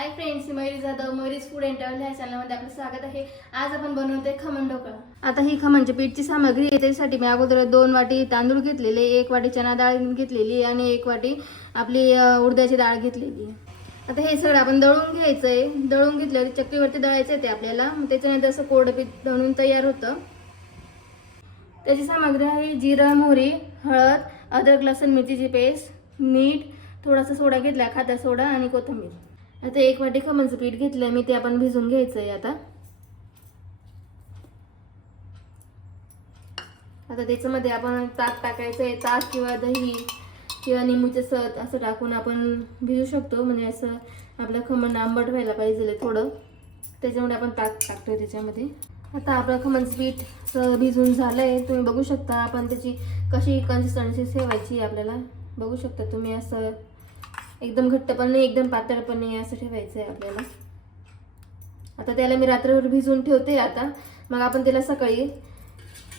High friends, Mayuri Jadhav, Mayuri's food and travel ह्या चॅनलमध्ये आपलं स्वागत आहे। आज आपण बनवतोय खमण ढोकळा। आता ही खमणची पीठची सामग्री आहे, त्यासाठी मी अगोदर 2 वाटी तांदूळ घेतलेले, 1 वाटी चणा डाळ घेतलेली आणि 1 वाटी आपली उडदाची डाळ घेतलेली। आता हे सगळं आपण दळून घ्यायचंय। दळून घेतल्यावर चक्कीवरती दळायचं आहे ते आपल्याला, मग त्याच्यानंतर असं कोरडं पीठ दळून तयार होतं। त्याची सामग्री आहे जिरं, मोहरी, हळद, अद्रक, लसूण, मिरचीची पेस्ट, मीठ, थोडासा सोडा घेतला, खाता सोडा आणि कोथिंबीर। आता 1 वाटी खमणचं पीठ घेतलंय मी, ते आपण भिजवून घ्यायचंय। आता त्याच्यामध्ये आपण ताक टाकायचंय। ताक किंवा दही किंवा लिंबूचे सरबत असं टाकून आपण भिजू शकतो, म्हणजे असं आपलं खमण आंबट व्हायला पाहिजे थोडं, त्याच्यामुळे आपण ताक टाकतोय त्याच्यामध्ये। आता आपलं खमणचं पीठ भिजून झालंय, तुम्ही बघू शकता। आपण त्याची कशी कन्सिस्टन्सी ठेवायची आपल्याला बघू शकता तुम्ही। असं एकदम घट्ट पण नाही, एकदम पातळ पण नाही, असं ठेवायचं आहे आपल्याला। आता त्याला मी रात्रभर भिजवून ठेवते। आता मग आपण त्याला सकाळी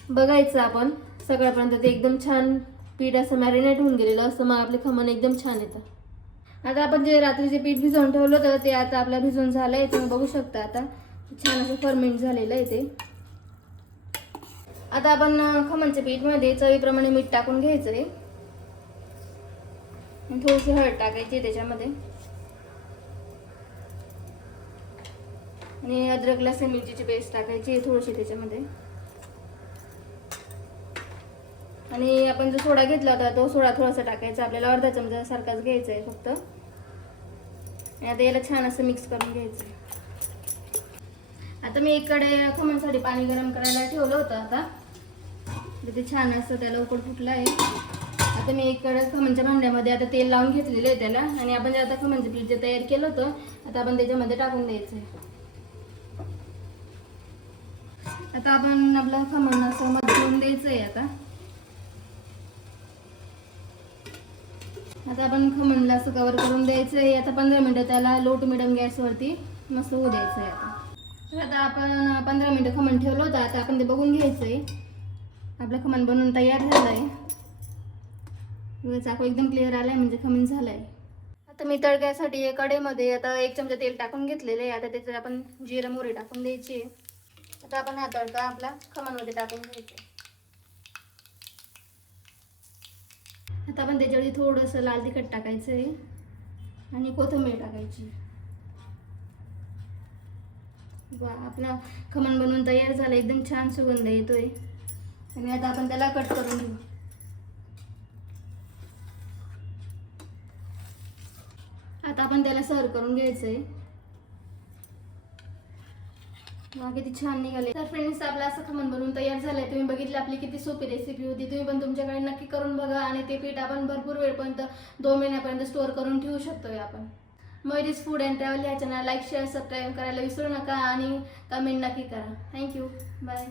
बघायचं, आपण सकाळपर्यंत ते एकदम छान पीठ असं मॅरिनेट होऊन गेलेलं असं, मग आपले खमण एकदम छान येतं। आता आपण जे रात्रीचे पीठ भिजवून ठेवलं होतं ते आता आपलं भिजून झालंय, तुम्ही बघू शकता। आता छान असं फर्मेंट झालेलं आहे ते। आता आपण खमणच्या पीठमध्ये चवीप्रमाणे मीठ टाकून घ्यायचंय, थोडीशी हळद टाकायची त्याच्यामध्ये, आणि अद्रक लसूण मिरचीची पेस्ट टाकायची थोडीशी त्याच्यामध्ये, आणि आपण जो सोडा घेतला होता तो सोडा थोडासा टाकायचा आपल्याला, अर्धा चमचा सारखाच घ्यायचा आहे फक्त। आणि आता याला छान असं मिक्स करून घ्यायचं आहे। आता मी एकडे खमणसाठी पाणी गरम करायला ठेवलं होतं। आता ते छान असं त्याला उकळ फुटलं आहे। आता मी एकडे खमणच्या भांड्यामध्ये आता तेल लावून घेतलेलं आहे त्याला, आणि आपण जे आता खमणचं पीठ जे तयार केलं होतं आता आपण त्याच्यामध्ये टाकून द्यायचं आहे। आता आपण आपलं खमण असं मधून द्यायचं आहे। आता आपण खमणला असं कव्हर करून द्यायचं आहे। आता 15 मिनिटं त्याला लो टू मिडियम गॅसवरती मस्त होऊ द्यायचं आहे। आता आपण 15 मिनिटं खमण ठेवलं होतं। आता आपण ते बघून घ्यायचं आहे, आपलं खमण बनवून तयार झालं आहे। चाकू एकदम क्लिअर आलाय, म्हणजे खमण झालंय। आता मी तडक्यासाठी कढईमध्ये आता 1 चमचा तेल टाकून घेतलेलं आहे। आता त्याच्यात आपण जिरं मोहरी टाकून द्यायची। आता आपण हा तडका आपला खमणमध्ये टाकून घ्यायचा। आता आपण त्याच्यावरती थोडंसं लाल तिखट टाकायचं आहे आणि कोथिंबीर टाकायची। वा, आपला खमण बनवून तयार झालं, एकदम छान सुगंध येतोय। आणि आता आपण त्याला कट करून घेऊ। आता आपण त्याला सर्व करून घ्यायचंय। किती छान निघाले। तर फ्रेंड्स, आपलं असं खमण बनवून तयार झालंय। तुम्ही बघितलं आपली किती सोपी रेसिपी होती। तुम्ही पण तुमच्याकडे नक्की करून बघा, आणि ते पीठ आपण भरपूर वेळपर्यंत 2 महिन्यापर्यंत स्टोअर करून ठेवू शकतोय आपण। मयुरीज फूड अँड ट्रॅव्हल ह्या चॅनल लाईक, शेअर, सबस्क्राईब करायला विसरू नका, आणि कमेंट नक्की करा। Thank you, bye.